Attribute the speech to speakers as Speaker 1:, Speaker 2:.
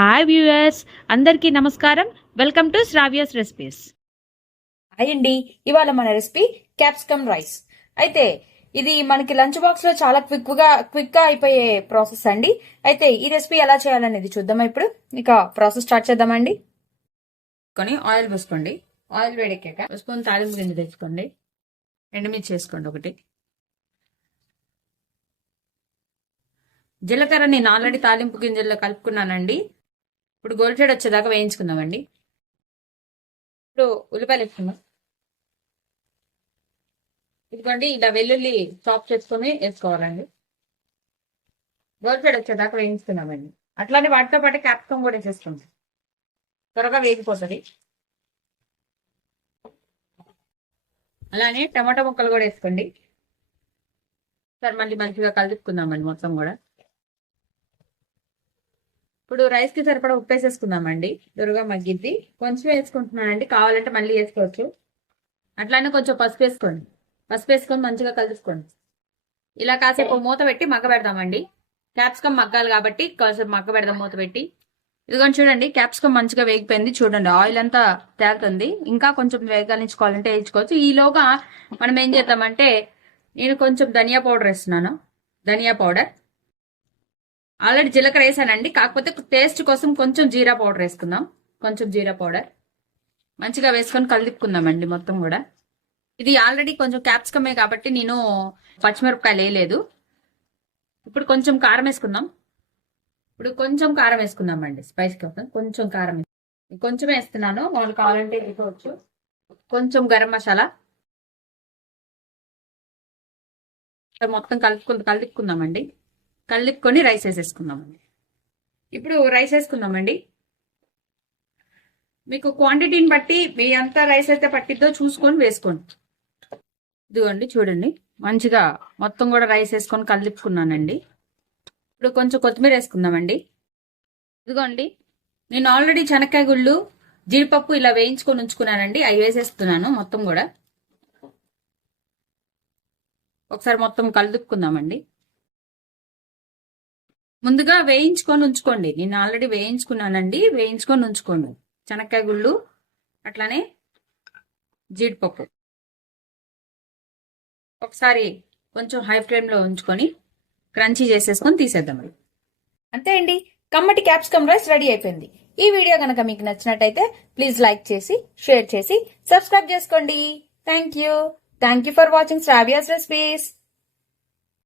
Speaker 1: Hi viewers అందరికీ నమస్కారం. Welcome to Sravya's recipes
Speaker 2: hi అండి ఇవాళ మన రెసిపీ క్యాప్సికమ్ రైస్ అయితే ఇది మనకి లంచ్ బాక్స్లో చాలా క్విక్గా క్విక్గా అయిపోయే ప్రాసెస్ అండి. అయితే ఈ రెసిపీ ఎలా చేయాలనేది చూద్దామా ఇప్పుడు? ఇక ప్రాసెస్ స్టార్ట్ చేద్దామండి కొని ఆయిల్ పోసుకోండి. ఆయిల్ వేడెక్కాక ఒక స్పూన్ తాలింపు గింజ తెచ్చుకోండి. ఎండుమిర్చి చేసుకోండి ఒకటి. జీలకర్ర నేను ఆల్రెడీ తాలింపు గింజల్లో కలుపుకున్నానండి. ఇప్పుడు గోల్డ్ షేడ్ వచ్చేదాకా వేయించుకుందామండి. ఇప్పుడు ఉల్లిపాయలు వేసుకుందాం. ఇదిగోండి ఇలా వెల్లుల్లి చాప్ చేసుకొని వేసుకోవాలండి. గోల్డ్ షేడ్ వచ్చేదాకా వేయించుకున్నామండి అట్లానే వాటితో పాటు క్యాప్సికమ్ కూడా వేసేసుకుందాం త్వరగా వేగిపోతుంది. అలానే టమాటా ముక్కలు కూడా వేసుకోండి. సార్ మళ్ళీ మంచిగా కలుపుకుందామండి మొత్తం కూడా. ఇప్పుడు రైస్కి సరిపడా ఉప్పు వేసేసుకుందామండి. దొరగా మగ్గిద్ది. కొంచెం వేసుకుంటున్నానండి. కావాలంటే మళ్ళీ వేసుకోవచ్చు. అట్లానే కొంచెం పసుపు వేసుకోండి. పసుపు వేసుకొని మంచిగా కలుపుకోండి. ఇలా కాసేపు మూత పెట్టి మగ్గ పెడదామండి. క్యాప్సికమ్ మగ్గాలి కాబట్టి కాసేపు మగ్గ పెడదాం మూత పెట్టి. ఇదిగోండి చూడండి క్యాప్సికమ్ మంచిగా వేగిపోయింది. చూడండి ఆయిల్ అంతా తేలుతుంది. ఇంకా కొంచెం వేగాలించుకోవాలంటే వేయించుకోవచ్చు. ఈలోగా మనం ఏం చేద్దామంటే నేను కొంచెం ధనియా పౌడర్ వేస్తున్నాను. ధనియా పౌడర్. ఆల్రెడీ జీలకర్ర వేసానండి. కాకపోతే టేస్ట్ కోసం కొంచెం జీరా పౌడర్ వేసుకుందాం. కొంచెం జీరా పౌడర్. మంచిగా వేసుకొని కలిపుకుందామండి మొత్తం కూడా. ఇది ఆల్రెడీ కొంచెం క్యాప్సికమే కాబట్టి నేను పచ్చిమిరపకాయలు వేయలేదు. ఇప్పుడు కొంచెం కారం వేసుకుందాం. ఇప్పుడు కొంచెం కారం వేసుకుందామండి. స్పైస్ కోసం కొంచెం కారం వేసు- కొంచెం వేస్తున్నాను. వాళ్ళు కావాలంటే వేసుకోవచ్చు. కొంచెం గరం మసాలా. మొత్తం కలుపుకు కలుపుకుందామండి. కలుపుకొని రైస్ వేసేసుకుందామండి. ఇప్పుడు రైస్ వేసుకుందామండి. మీకు క్వాంటిటీని బట్టి మీ ఎంత రైస్ అయితే పట్టిద్దో చూసుకొని వేసుకోండి. ఇదిగోండి చూడండి. మంచిగా మొత్తం కూడా రైస్ వేసుకొని కలిపుకున్నానండి ఇప్పుడు కొంచెం కొత్తిమీర వేసుకుందామండి. ఇదిగోండి నేను ఆల్రెడీ చెనక్కాయ గుళ్ళు జీడిపప్పు ఇలా వేయించుకొని ఉంచుకున్నానండి. అవి వేసేస్తున్నాను మొత్తం కూడా. ఒకసారి మొత్తం కలుదుక్కుందామండి ముందుగా వేయించుకొని ఉంచుకోండి. నేను ఆల్రెడీ వేయించుకున్నానండి. వేయించుకొని ఉంచుకోండి. శనక్కాయ గుళ్ళు అట్లానే జీడిపప్పు. ఒకసారి కొంచెం హై ఫ్లేమ్లో ఉంచుకొని క్రంచీ చేసేసుకొని తీసేద్దాం అంతే అండి. కమ్మటి క్యాప్సికమ్ రైస్ రెడీ అయిపోయింది. ఈ వీడియో కనుక మీకు నచ్చినట్టయితే ప్లీజ్ లైక్ చేసి షేర్ చేసి సబ్స్క్రైబ్ చేసుకోండి. Thank you thank you for watching Sravya's recipes.